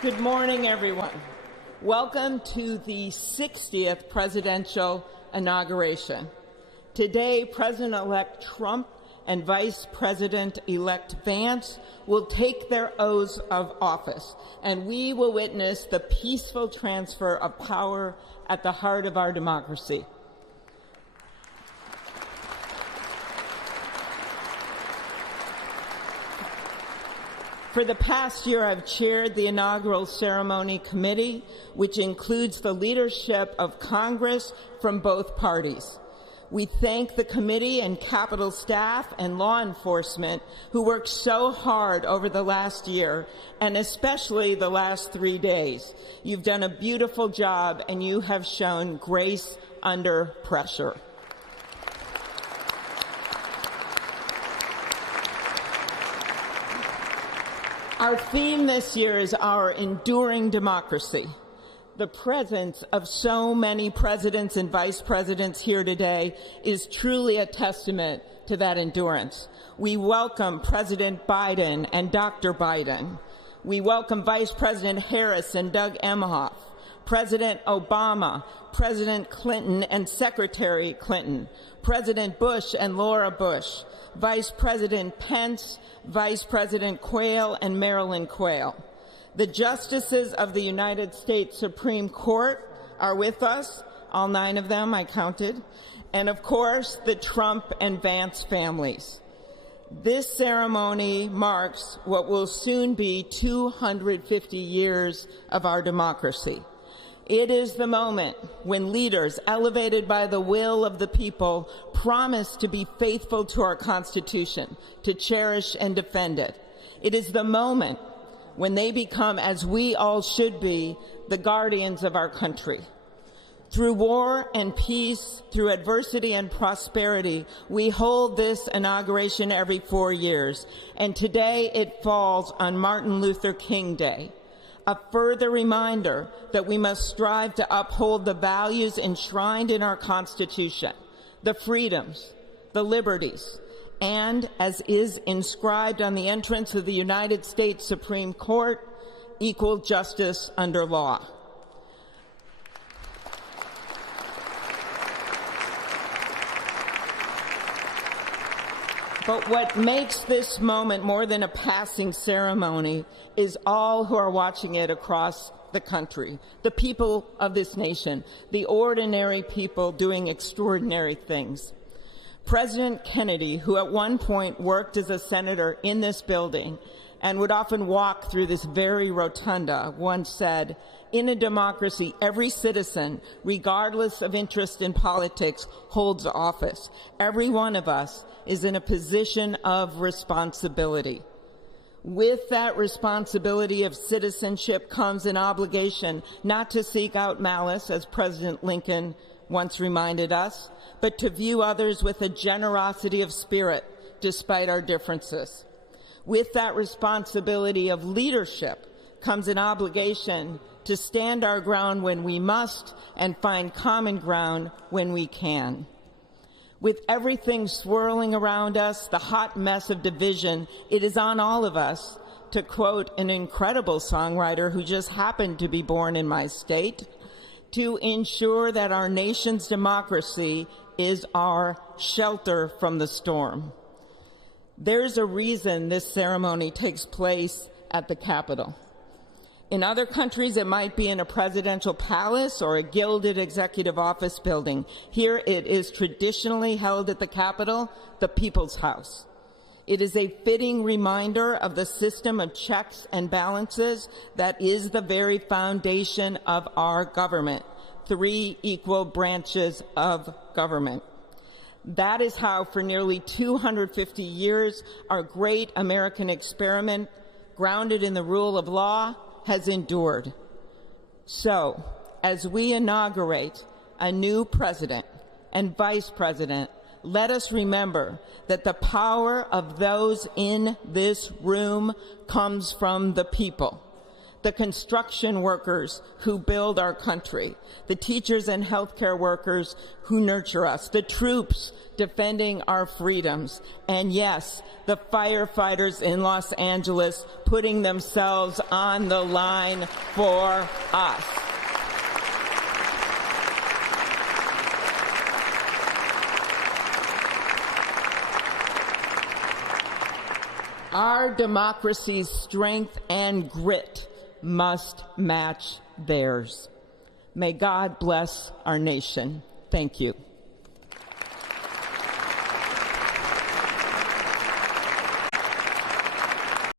Good morning, everyone. Welcome to the 60th presidential inauguration. Today, President-elect Trump and Vice President-elect Vance will take their oaths of office, and we will witness the peaceful transfer of power at the heart of our democracy. For the past year, I've chaired the Inaugural Ceremony Committee, which includes the leadership of Congress from both parties. We thank the committee and Capitol staff and law enforcement who worked so hard over the last year, and especially the last 3 days. You've done a beautiful job, and you have shown grace under pressure. Our theme this year is our enduring democracy. The presence of so many presidents and vice presidents here today is truly a testament to that endurance. We welcome President Biden and Dr. Biden. We welcome Vice President Harris and Doug Emhoff, President Obama, President Clinton and Secretary Clinton, President Bush and Laura Bush, Vice President Pence, Vice President Quayle and Marilyn Quayle. The justices of the United States Supreme Court are with us, all 9 of them I counted, and of course the Trump and Vance families. This ceremony marks what will soon be 250 years of our democracy. It is the moment when leaders, elevated by the will of the people, promise to be faithful to our Constitution, to cherish and defend it. It is the moment when they become, as we all should be, the guardians of our country. Through war and peace, through adversity and prosperity, we hold this inauguration every 4 years, and today it falls on Martin Luther King Day. A further reminder that we must strive to uphold the values enshrined in our Constitution, the freedoms, the liberties, and, as is inscribed on the entrance of the United States Supreme Court, equal justice under law. But what makes this moment more than a passing ceremony is all who are watching it across the country, the people of this nation, the ordinary people doing extraordinary things. President Kennedy, who at one point worked as a senator in this building and would often walk through this very rotunda, once said, "In a democracy, every citizen, regardless of interest in politics, holds office. Every one of us is in a position of responsibility." With that responsibility of citizenship comes an obligation not to seek out malice, as President Lincoln once reminded us, but to view others with a generosity of spirit despite our differences. With that responsibility of leadership comes an obligation to stand our ground when we must and find common ground when we can. With everything swirling around us, the hot mess of division, it is on all of us, to quote an incredible songwriter who just happened to be born in my state, to ensure that our nation's democracy is our shelter from the storm. There's a reason this ceremony takes place at the Capitol. In other countries, it might be in a presidential palace or a gilded executive office building. Here, it is traditionally held at the Capitol, the People's House. It is a fitting reminder of the system of checks and balances that is the very foundation of our government, 3 equal branches of government. That is how, for nearly 250 years, our great American experiment, grounded in the rule of law, has endured. So, as we inaugurate a new president and vice president, let us remember that the power of those in this room comes from the people. the construction workers who build our country, the teachers and healthcare workers who nurture us, the troops defending our freedoms, and yes, the firefighters in Los Angeles putting themselves on the line for us. Our democracy's strength and grit must match theirs. May God bless our nation. Thank you.